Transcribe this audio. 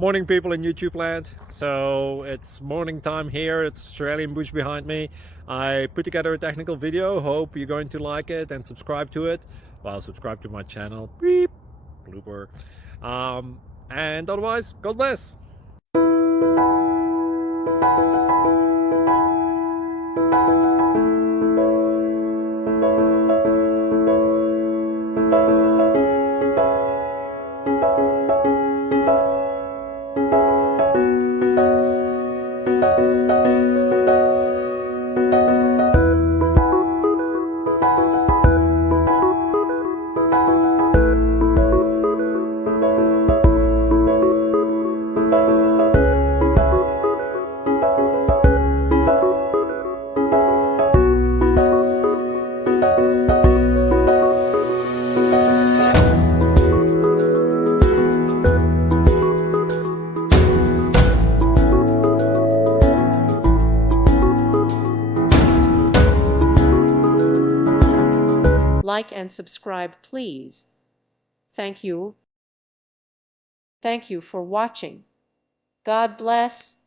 Morning, people in YouTube land. So it's morning time here. It's Australian bush behind me. I put together a technical video. Hope you're going to like it and subscribe to it. Well, subscribe to my channel. Beep, blooper. And otherwise, God bless. Like and subscribe, please. Thank you. Thank you for watching. God bless.